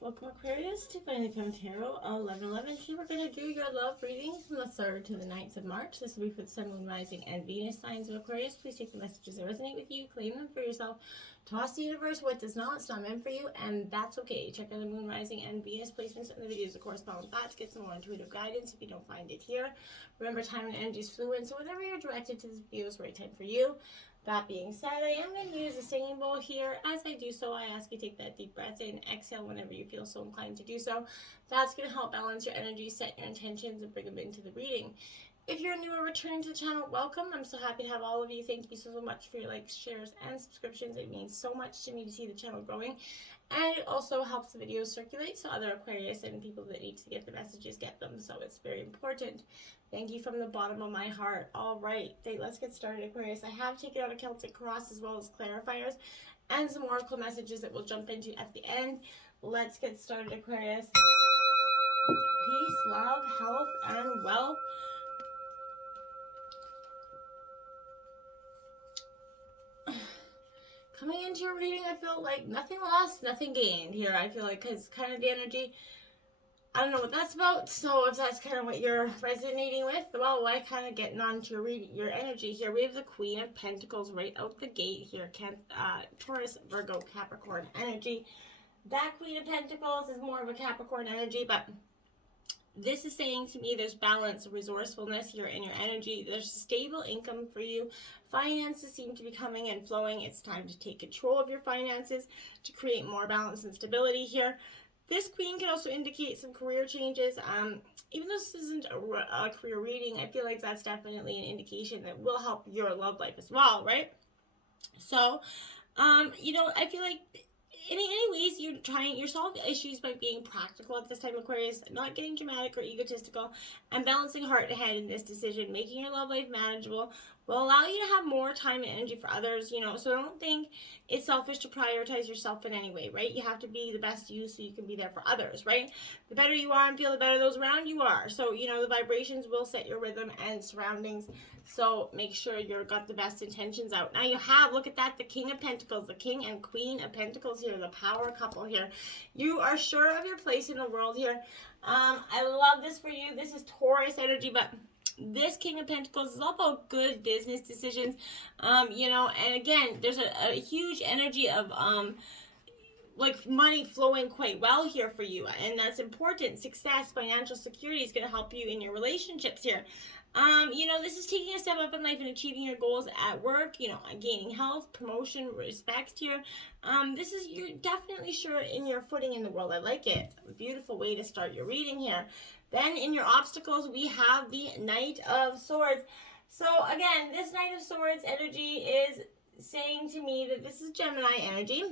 Welcome Aquarius to Finally Come Tarot 1111. Here we're going to do your love reading from the 3rd to the 9th of March. This will be for the Sun, Moon, Rising, and Venus signs of Aquarius. Please take the messages that resonate with you, claim them for yourself, toss the universe what does not, it's not meant for you, and that's okay. Check out the Moon, Rising, and Venus placements in the videos that correspond with that to get some more intuitive guidance if you don't find it here. Remember, time and energy is fluid, so whenever you're directed to this video is the right time for you. That being said, I am going to use a singing bowl here. As I do so, I ask you to take that deep breath in, exhale whenever you feel so inclined to do so. That's going to help balance your energy, set your intentions, and bring them into the reading. If you're new or returning to the channel, welcome. I'm so happy to have all of you. Thank you so much for your likes, shares, and subscriptions. It means so much to me to see the channel growing. And it also helps the videos circulate so other Aquarius and people that need to get the messages get them. So it's very important. Thank you from the bottom of my heart. All right, let's get started, Aquarius. I have taken out a Celtic cross as well as clarifiers and some oracle messages that we'll jump into at the end. Let's get started, Aquarius. Peace, love, health, and wealth. Coming into your reading, I feel like nothing lost, nothing gained here. I feel like because kind of the energy, I don't know what that's about. So if that's kind of what you're resonating with, well, I kind of getting on to your energy here. We have the Queen of Pentacles right out the gate here. Taurus, Virgo, Capricorn energy. That Queen of Pentacles is more of a Capricorn energy, but this is saying to me there's balance, resourcefulness here in your energy. There's stable income for you. Finances seem to be coming and flowing. It's time to take control of your finances to create more balance and stability here. This Queen can also indicate some career changes. Even though this isn't a career reading, I feel like that's definitely an indication that will help your love life as well, right? So, I feel like anyways, you're solving issues by being practical at this time, Aquarius, not getting dramatic or egotistical, and balancing heart and head in this decision, making your love life manageable will allow you to have more time and energy for others, so don't think it's selfish to prioritize yourself in any way, right? You have to be the best you so you can be there for others, right? The better you are and feel, the better those around you are. So, the vibrations will set your rhythm and surroundings. So make sure you've got the best intentions out. Now you have, look at that, the King of Pentacles, the King and Queen of Pentacles here, the power couple here. You are sure of your place in the world here. I love this for you. This is Taurus energy, but this King of Pentacles is all about good business decisions. And again, there's a huge energy of like money flowing quite well here for you, and that's important. Success, financial security is going to help you in your relationships here. This is taking a step up in life and achieving your goals at work, gaining health, promotion, respect here. You're definitely sure in your footing in the world. I like it. A beautiful way to start your reading here. Then in your obstacles, we have the Knight of Swords. So again, this Knight of Swords energy is saying to me that this is Gemini energy,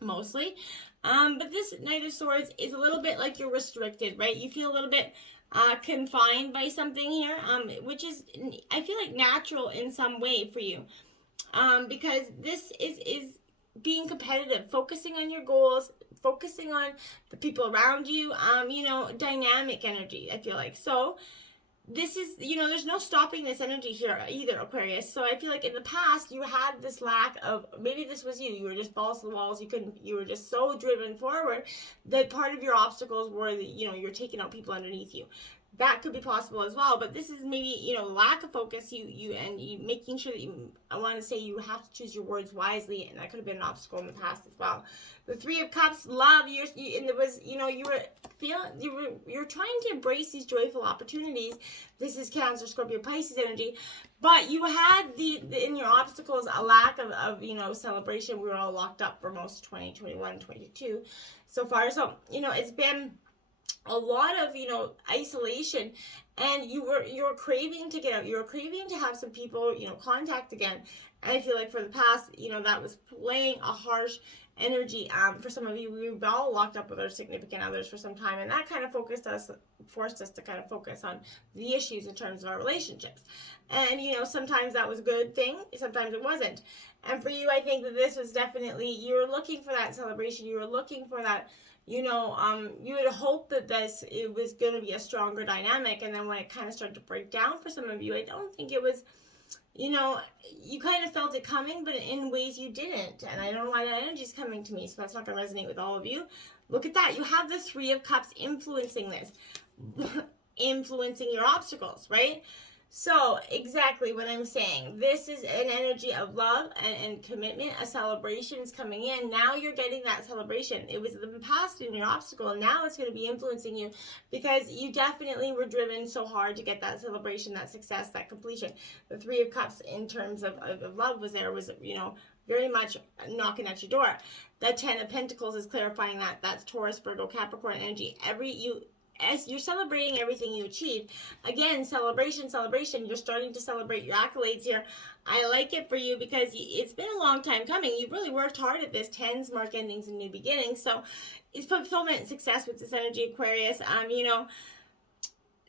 mostly. But this Knight of Swords is a little bit like you're restricted, right? You feel a little bit confined by something here, which is, I feel like, natural in some way for you, because this is being competitive, focusing on your goals, focusing on the people around you, dynamic energy, I feel like. So this is, there's no stopping this energy here either, Aquarius. So I feel like in the past you had this lack of, maybe this was you were just balls to the walls, you were just so driven forward that part of your obstacles were that, you're taking out people underneath you. That could be possible as well, but this is maybe, lack of focus, you making sure that I want to say you have to choose your words wisely, and that could have been an obstacle in the past as well. The Three of Cups, love, you're trying to embrace these joyful opportunities. This is Cancer, Scorpio, Pisces energy, but you had in your obstacles a lack of celebration. We were all locked up for most of 2021, 2022 so far. So, it's been a lot of isolation, and you were craving to get out, you were craving to have some people contact again. And I feel like for the past that was playing a harsh energy. For some of you, we've all locked up with our significant others for some time, and that kind of forced us to kind of focus on the issues in terms of our relationships. And sometimes that was a good thing, sometimes it wasn't. And for you, I think that this was definitely, you were looking for that celebration, you were looking for that, you would hope that it was going to be a stronger dynamic, and then when it kind of started to break down for some of you, I don't think it was you know, you kind of felt it coming, but in ways you didn't. And I don't know why that energy is coming to me, so that's not going to resonate with all of you. Look at that. You have the Three of Cups influencing this, influencing your obstacles, right? So, exactly what I'm saying. This is an energy of love and commitment. A celebration is coming in. Now you're getting that celebration. It was in the past in your obstacle, and now it's going to be influencing you because you definitely were driven so hard to get that celebration, that success, that completion. The Three of Cups in terms of love was there, was, you know, very much knocking at your door. The Ten of Pentacles is clarifying that. That's Taurus, Virgo, Capricorn energy. As you're celebrating everything you achieved, again, celebration, you're starting to celebrate your accolades here. I like it for you because it's been a long time coming. You've really worked hard at this. Tens mark endings and new beginnings. So it's fulfillment and success with this energy, Aquarius. You know,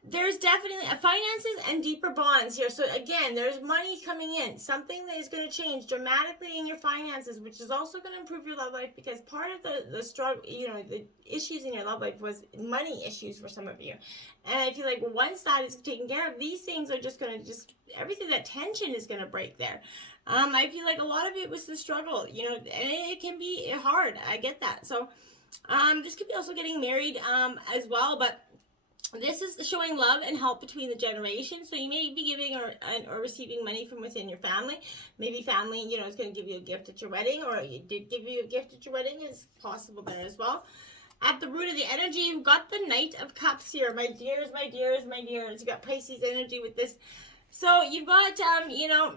there's definitely finances and deeper bonds here. So again, there's money coming in, something that is going to change dramatically in your finances, which is also going to improve your love life, because part of the struggle, you know, the issues in your love life was money issues for some of you. And I feel like once that is taken care of, these things are just going to everything, that tension is going to break there. I feel like a lot of it was the struggle, you know, and it can be hard. I get that. So this could be also getting married as well, but this is showing love and help between the generations. So you may be giving or receiving money from within your family. Maybe family, you know, is going to give you a gift at your wedding, or you did give you a gift at your wedding, is possible there as well. At the root of the energy, you've got the Knight of Cups here. My dears, my dears, my dears. You've got Pisces energy with this. So you've got, you know,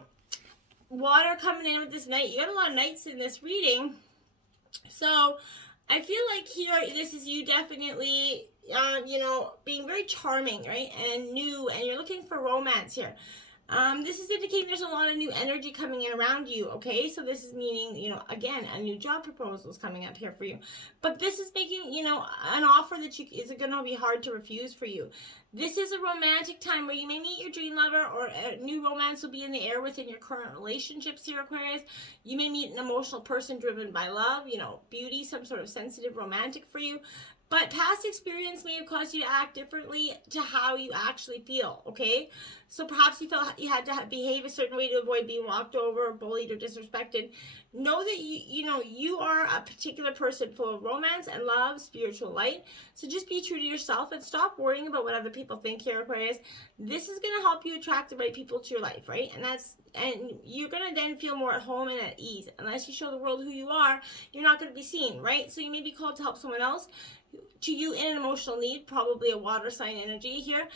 water coming in with this Knight. You got a lot of Knights in this reading. So I feel like here, this is you definitely, you know, being very charming, right, and new, and you're looking for romance here. This is indicating there's a lot of new energy coming in around you, okay? So this is meaning, you know, again, a new job proposal is coming up here for you. But this is making, you know, an offer that is going to be hard to refuse for you. This is a romantic time where you may meet your dream lover, or a new romance will be in the air within your current relationships here, Aquarius. You may meet an emotional person driven by love, you know, beauty, some sort of sensitive romantic for you. But past experience may have caused you to act differently to how you actually feel, okay? So perhaps you felt you had to behave a certain way to avoid being walked over, bullied, or disrespected. Know that you are a particular person full of romance and love, spiritual light. So just be true to yourself and stop worrying about what other people think here, Aquarius. This is going to help you attract the right people to your life, right? And you're going to then feel more at home and at ease. Unless you show the world who you are, you're not going to be seen, right? So you may be called to help someone else, to you in an emotional need, probably a water sign energy here,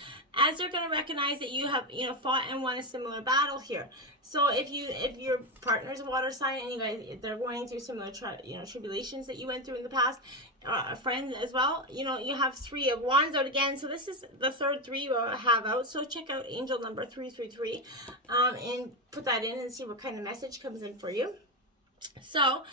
as they're going to recognize that you have, you know, fought and won a similar battle here. So if your partner's a water sign and you guys, if they're going through similar tribulations that you went through in the past, a friend as well, you know, you have Three of Wands out again. So this is the third three we'll have out. So check out angel number 333 and put that in and see what kind of message comes in for you. So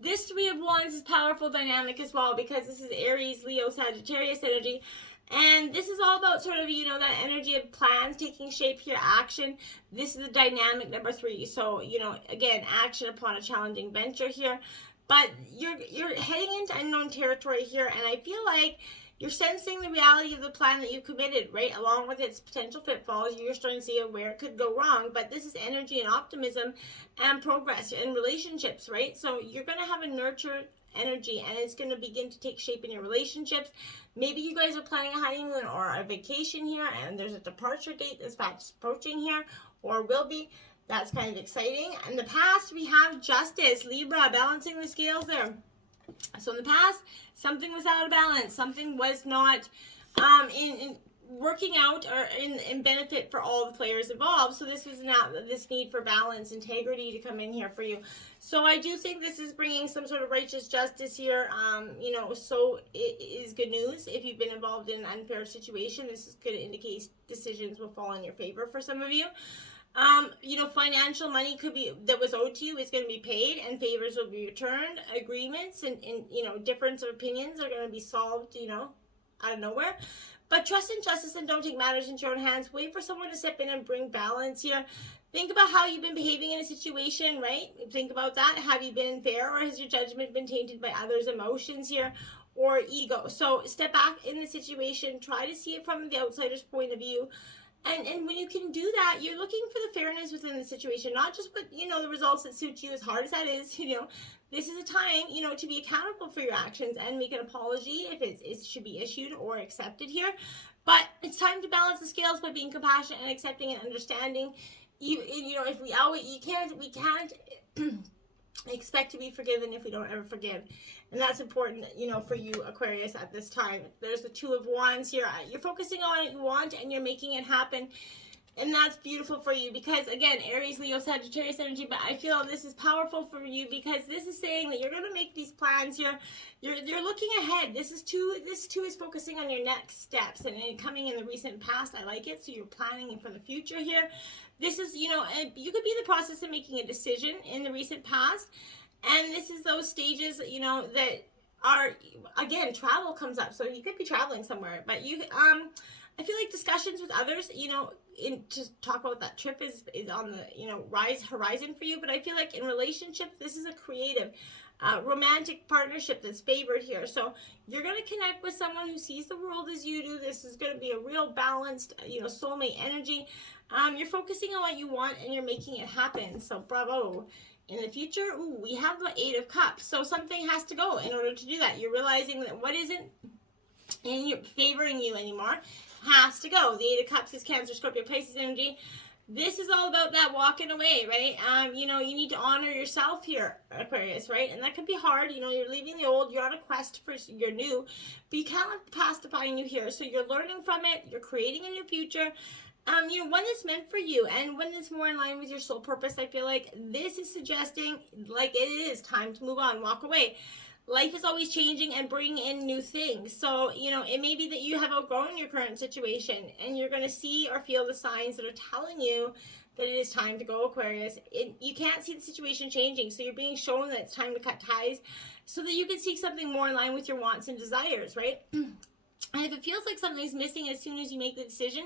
this Three of Wands is powerful, dynamic as well, because this is Aries, Leo, Sagittarius energy. And this is all about sort of, you know, that energy of plans taking shape here, action. This is a dynamic number 3. So, you know, again, action upon a challenging venture here. But you're heading into unknown territory here, and I feel like you're sensing the reality of the plan that you've committed, right? Along with its potential pitfalls, you're starting to see where it could go wrong. But this is energy and optimism and progress in relationships, right? So you're going to have a nurture energy, and it's going to begin to take shape in your relationships. Maybe you guys are planning a honeymoon or a vacation here, and there's a departure date that's fast approaching here, or will be. That's kind of exciting. In the past, we have Justice, Libra, balancing the scales there. So in the past, something was out of balance. Something was not in working out or in benefit for all the players involved. So this was not this need for balance, integrity to come in here for you. So I do think this is bringing some sort of righteous justice here. You know, so it is good news. If you've been involved in an unfair situation, this is going to indicate decisions will fall in your favor for some of you. You know, financial money could be that was owed to you is going to be paid, and favors will be returned. Agreements and you know, difference of opinions are going to be solved, you know, out of nowhere. But trust in justice and don't take matters into your own hands. Wait for someone to step in and bring balance here. Think about how you've been behaving in a situation, right? Think about that. Have you been fair, or has your judgment been tainted by others' emotions here, or ego? So step back in the situation. Try to see it from the outsider's point of view. And when you can do that, you're looking for the fairness within the situation, not just what, the results that suit you, as hard as that is, this is a time, to be accountable for your actions and make an apology if it should be issued or accepted here. But it's time to balance the scales by being compassionate and accepting and understanding. If we can't expect to be forgiven if we don't ever forgive. And that's important, for you, Aquarius, at this time. There's the Two of Wands here. You're focusing on what you want and you're making it happen. And that's beautiful for you because, again, Aries, Leo, Sagittarius energy, but I feel this is powerful for you because this is saying that you're going to make these plans. You're looking ahead. This two is focusing on your next steps and coming in the recent past. I like it. So you're planning for the future here. This is, you could be in the process of making a decision in the recent past. And this is those stages, that are, again, travel comes up. So you could be traveling somewhere, but I feel like discussions with others, to talk about that trip is on the, horizon for you. But I feel like in relationships, this is a creative, romantic partnership that's favored here. So you're going to connect with someone who sees the world as you do. This is going to be a real balanced, soulmate energy. You're focusing on what you want and you're making it happen. So bravo. In the future, we have the Eight of Cups. So something has to go in order to do that. You're realizing that what isn't favoring you anymore has to go. The Eight of Cups is Cancer, Scorpio, Pisces energy. This is all about that walking away, right? You need to honor yourself here, Aquarius, right? And that can be hard. You're leaving the old. You're on a quest for your new. But you can't let the past define you here. So you're learning from it. You're creating a new future. One that's meant for you and one that's more in line with your soul purpose. I feel like this is suggesting, like, it is time to move on, walk away. Life is always changing and bringing in new things. So, it may be that you have outgrown your current situation and you're going to see or feel the signs that are telling you that it is time to go, Aquarius. You can't see the situation changing, so you're being shown that it's time to cut ties so that you can seek something more in line with your wants and desires, right? And if it feels like something's missing as soon as you make the decision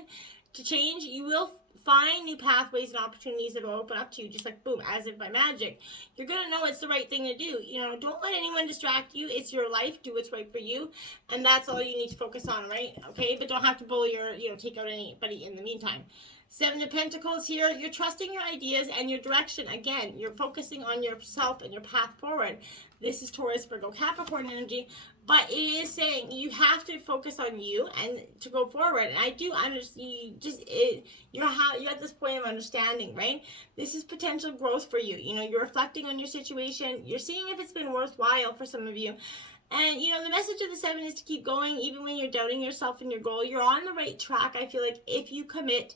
to change, you will find new pathways and opportunities that will open up to you, just like boom, as if by magic. You're going to know it's the right thing to do. Don't let anyone distract you. It's your life. Do what's right for you. And that's all you need to focus on, right? Okay, but don't have to bully or, take out anybody in the meantime. Seven of Pentacles here. You're trusting your ideas and your direction. Again, you're focusing on yourself and your path forward. This is Taurus, Virgo, Capricorn energy. But it is saying you have to focus on you and to go forward. And I do understand. You're at this point of understanding, right? This is potential growth for you. You're reflecting on your situation. You're seeing if it's been worthwhile for some of you. And, the message of the Seven is to keep going even when you're doubting yourself and your goal. You're on the right track. I feel like if you commit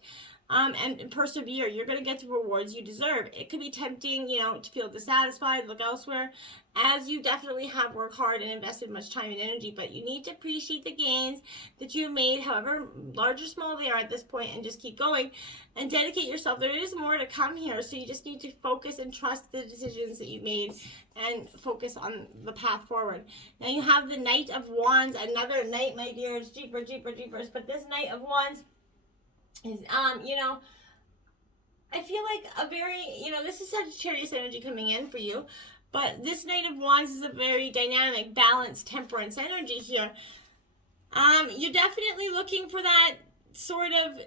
and persevere, you're going to get the rewards you deserve. It could be tempting, to feel dissatisfied, look elsewhere, as you definitely have worked hard and invested much time and energy, but you need to appreciate the gains that you've made, however large or small they are at this point, and just keep going and dedicate yourself. There is more to come here, so you just need to focus and trust the decisions that you've made and focus on the path forward. Now you have the Knight of Wands, another knight, my dears, jeepers, but this Knight of Wands is, I feel like a very, this is Sagittarius energy coming in for you, but this Knight of Wands is a very dynamic, balanced, temperance energy here. You're definitely looking for that sort of,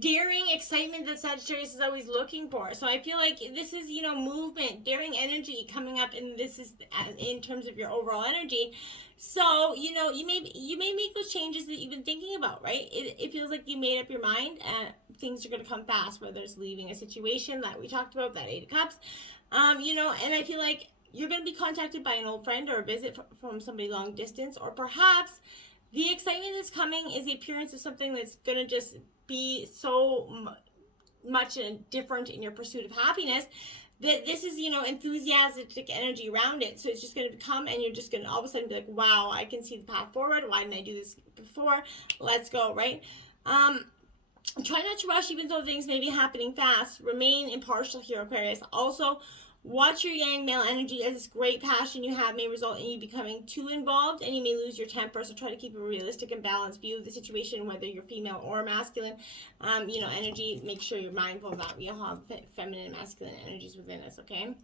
daring excitement that Sagittarius is always looking for. So I feel like this is, movement, daring energy coming up, and this is in terms of your overall energy. So, you may make those changes that you've been thinking about, right? It feels like you made up your mind and things are going to come fast, whether it's leaving a situation that we talked about, that Eight of Cups, and I feel like you're going to be contacted by an old friend or a visit from somebody long distance, or perhaps the excitement that's coming is the appearance of something that's going to just be so much different in your pursuit of happiness that this is, enthusiastic energy around it. So it's just going to come and you're just going to all of a sudden be like, wow, I can see the path forward. Why didn't I do this before? Let's go, right? Try not to rush even though things may be happening fast. Remain impartial here, Aquarius. Also, watch your yang male energy, as this great passion you have may result in you becoming too involved and you may lose your temper. So try to keep a realistic and balanced view of the situation, whether you're female or masculine. Energy, make sure you're mindful of that. We all have feminine and masculine energies within us, okay?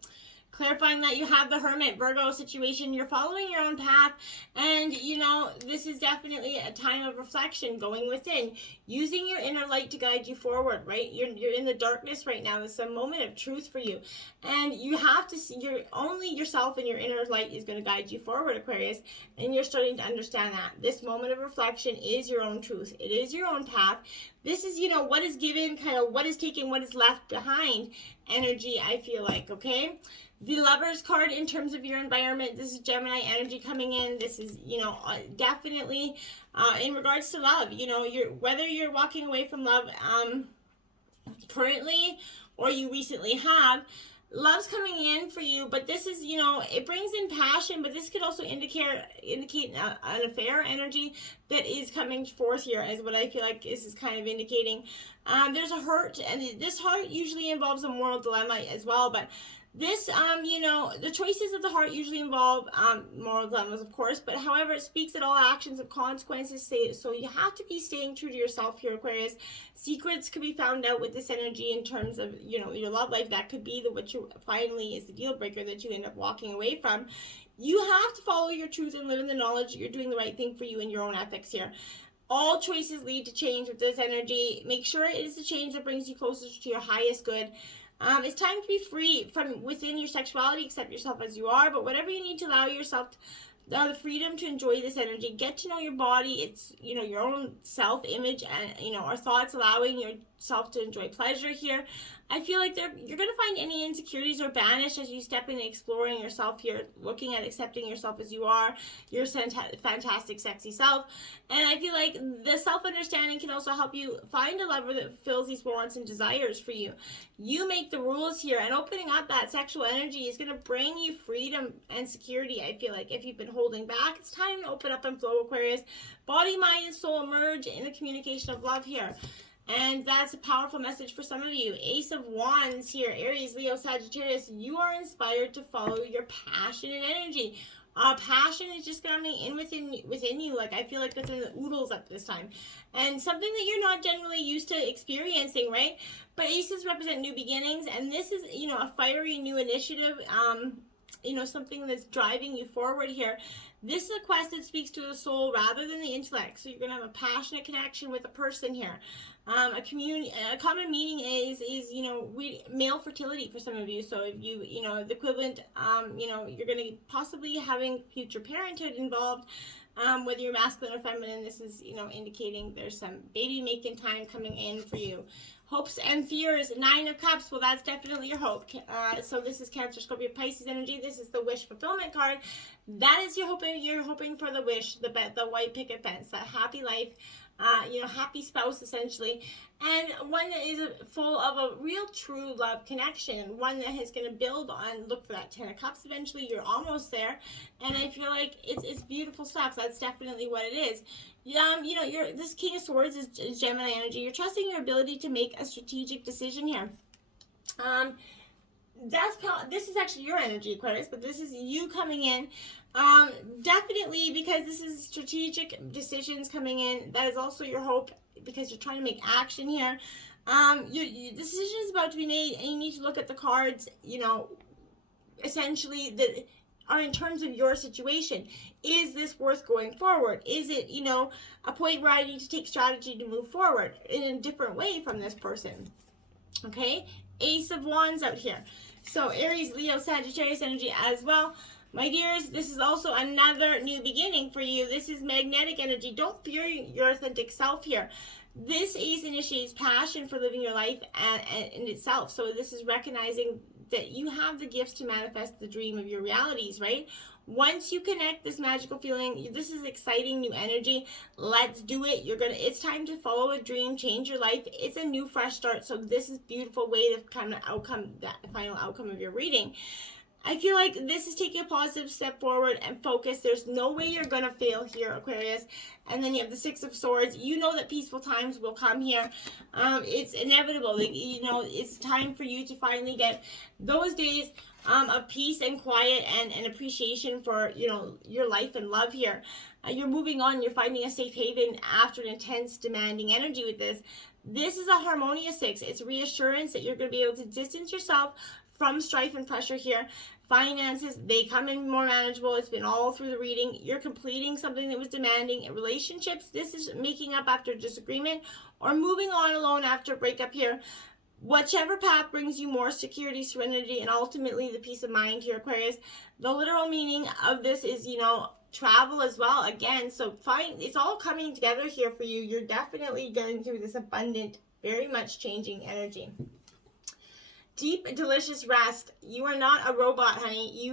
Clarifying that you have the Hermit Virgo situation. You're following your own path, and you know, this is definitely a time of reflection, going within, using your inner light to guide you forward, right? You're in the darkness right now. This is a moment of truth for you, and you have to see only yourself, and your inner light is going to guide you forward, Aquarius, and you're starting to understand that this moment of reflection is your own truth. It is your own path. This is, you know, what is given, kind of what is taken, what is left behind energy, I feel like, okay? The Lovers card in terms of your environment, this is Gemini energy coming in. This is, you know, definitely in regards to love, you know, whether you're walking away from love currently or you recently have, love's coming in for you, but this is, you know, it brings in passion, but this could also indicate an affair energy that is coming forth here, is what I feel like this is kind of indicating. There's a hurt, and this heart usually involves a moral dilemma as well, but this, you know, the choices of the heart usually involve moral dilemmas, of course, but however, it speaks that all actions have consequences, so you have to be staying true to yourself here, Aquarius. Secrets could be found out with this energy in terms of, you know, your love life. That could be what you finally is the deal breaker that you end up walking away from. You have to follow your truth and live in the knowledge that you're doing the right thing for you and your own ethics here. All choices lead to change with this energy. Make sure it is the change that brings you closer to your highest good. It's time to be free from within your sexuality, accept yourself as you are, but whatever you need to allow yourself the freedom to enjoy this energy. Get to know your body. It's, you know, your own self-image, and, you know, our thoughts, allowing yourself to enjoy pleasure here. I feel like you're going to find any insecurities are banished as you step into exploring yourself here, looking at accepting yourself as you are, your fantastic, sexy self. And I feel like the self-understanding can also help you find a lover that fills these wants and desires for you. You make the rules here, and opening up that sexual energy is going to bring you freedom and security. I feel like if you've been holding back, it's time to open up and flow, Aquarius. Body, mind, and soul merge in the communication of love here. And that's a powerful message for some of you. Ace of Wands here, Aries, Leo, Sagittarius. You are inspired to follow your passion and energy. Passion is just coming in within you. Like, I feel like that's in the oodles at this time. And something that you're not generally used to experiencing, right? But aces represent new beginnings. And this is, you know, a fiery new initiative. You know, something that's driving you forward here. This is a quest that speaks to the soul rather than the intellect. So you're going to have a passionate connection with a person here. A common meaning is you know, male fertility for some of you. So if you know, the equivalent, you know, you're going to possibly having future parenthood involved. Whether you're masculine or feminine, this is, you know, indicating there's some baby making time coming in for you. Hopes and fears, 9 of Cups. Well, that's definitely your hope. So this is Cancer, Scorpio, Pisces energy. This is the wish fulfillment card. That is you're hoping for the wish, the white picket fence, that happy life, you know, happy spouse essentially, and one that is full of a real true love connection, one that is going to build on, look for that 10 of Cups eventually. You're almost there, and I feel like it's beautiful stuff. That's definitely what it is. You know, this King of Swords is Gemini energy. You're trusting your ability to make a strategic decision here. This is actually your energy, Aquarius, but this is you coming in. Definitely, because this is strategic decisions coming in. That is also your hope, because you're trying to make action here. Your decision is about to be made, and you need to look at the cards, you know, essentially that are in terms of your situation. Is this worth going forward? Is it, you know, a point where I need to take strategy to move forward in a different way from this person? Okay, Ace of Wands out here. So Aries, Leo, Sagittarius energy as well. My dears, this is also another new beginning for you. This is magnetic energy. Don't fear your authentic self here. This ace initiates passion for living your life in itself. So this is recognizing that you have the gifts to manifest the dream of your realities, right? Once you connect this magical feeling, this is exciting new energy. Let's do it. It's time to follow a dream, change your life. It's a new fresh start. So this is a beautiful way to kind of that final outcome of your reading. I feel like this is taking a positive step forward and focus. There's no way you're going to fail here, Aquarius. And then you have the Six of Swords. You know that peaceful times will come here. It's inevitable. You know, it's time for you to finally get those days of peace and quiet and appreciation for, you know, your life and love here. You're moving on. You're finding a safe haven after an intense, demanding energy with this. This is a harmonious 6. It's reassurance that you're going to be able to distance yourself from strife and pressure here. Finances, they come in more manageable. It's been all through the reading. You're completing something that was demanding. In relationships, this is making up after disagreement or moving on alone after a breakup here. Whichever path brings you more security, serenity, and ultimately the peace of mind here, Aquarius. The literal meaning of this is, travel as well. Again, so it's all coming together here for you. You're definitely going through this abundant, very much changing energy. Deep, delicious rest. You are not a robot, honey.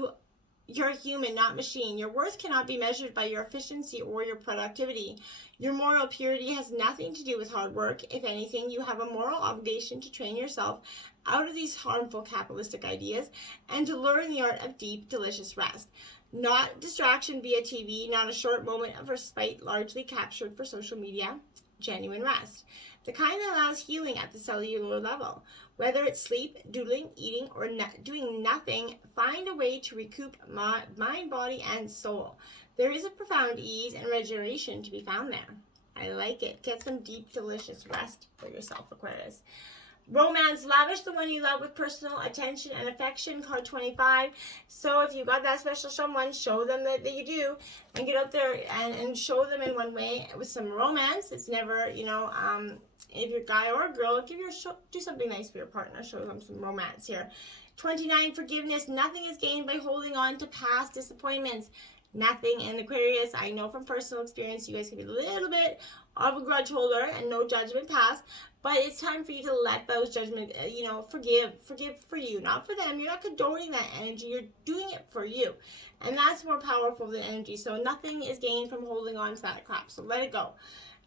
You're a human, not machine. Your worth cannot be measured by your efficiency or your productivity. Your moral purity has nothing to do with hard work. If anything, you have a moral obligation to train yourself out of these harmful capitalistic ideas and to learn the art of deep, delicious rest. Not distraction via TV, not a short moment of respite largely captured for social media. Genuine rest. The kind that allows healing at the cellular level. Whether it's sleep, doodling, eating, or doing nothing, find a way to recoup mind, body, and soul. There is a profound ease and regeneration to be found there. I like it. Get some deep, delicious rest for yourself, Aquarius. Romance, lavish the one you love with personal attention and affection, card 25. So if you got that special someone, show them that you do, and get out there and show them in one way with some romance. It's never, if you're a guy or a girl, do something nice for your partner. Show them some romance here. 29, forgiveness. Nothing is gained by holding on to past disappointments. Nothing. In Aquarius, I know from personal experience, you guys can be a little bit of a grudge holder and no judgment passed. But it's time for you to let those judgments, forgive for you, not for them. You're not condoning that energy. You're doing it for you. And that's more powerful than energy. So nothing is gained from holding on to that crap. So let it go.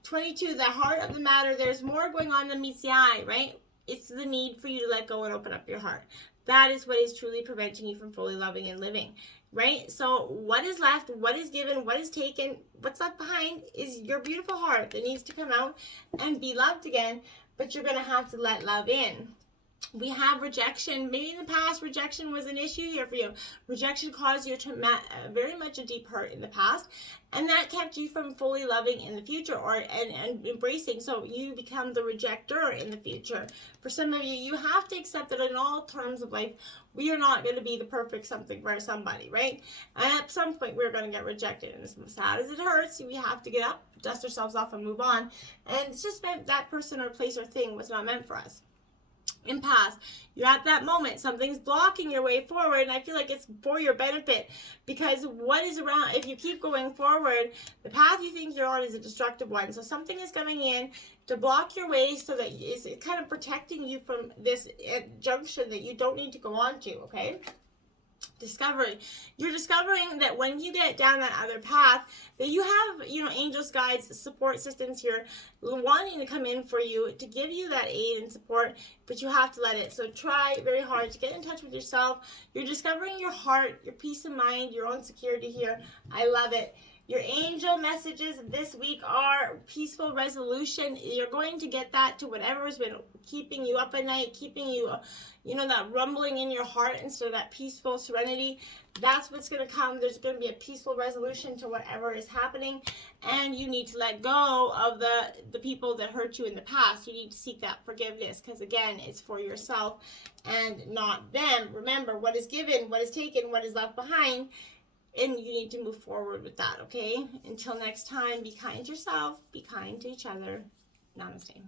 22, the heart of the matter. There's more going on than meets the eye, right? It's the need for you to let go and open up your heart. That is what is truly preventing you from fully loving and living, right? So what is left, what is given, what is taken, what's left behind is your beautiful heart that needs to come out and be loved again, but you're going to have to let love in. We have rejection. Maybe in the past, rejection was an issue here for you. Rejection caused you to very much a deep hurt in the past, and that kept you from fully loving in the future and embracing. So you become the rejecter in the future. For some of you, you have to accept that in all terms of life, we are not going to be the perfect something for somebody, right? And at some point, we're going to get rejected. And as sad as it hurts, we have to get up, dust ourselves off, and move on. And it's just meant that person or place or thing was not meant for us. Impasse. You're at that moment. Something's blocking your way forward, and I feel like it's for your benefit, because what is around, if you keep going forward, the path you think you're on is a destructive one. So something is coming in to block your way so that it's kind of protecting you from this junction that you don't need to go on to, okay? Discovery. You're discovering that when you get down that other path, that you have, angels, guides, support systems here wanting to come in for you to give you that aid and support, but you have to let it. So try very hard to get in touch with yourself. You're discovering your heart, your peace of mind, your own security here. I love it. Your angel messages this week are peaceful resolution. You're going to get that to whatever has been keeping you up at night, keeping you, that rumbling in your heart instead of that peaceful serenity. That's what's going to come. There's going to be a peaceful resolution to whatever is happening. And you need to let go of the people that hurt you in the past. You need to seek that forgiveness because, again, it's for yourself and not them. Remember, what is given, what is taken, what is left behind. And you need to move forward with that, okay? Until next time, be kind to yourself, be kind to each other. Namaste.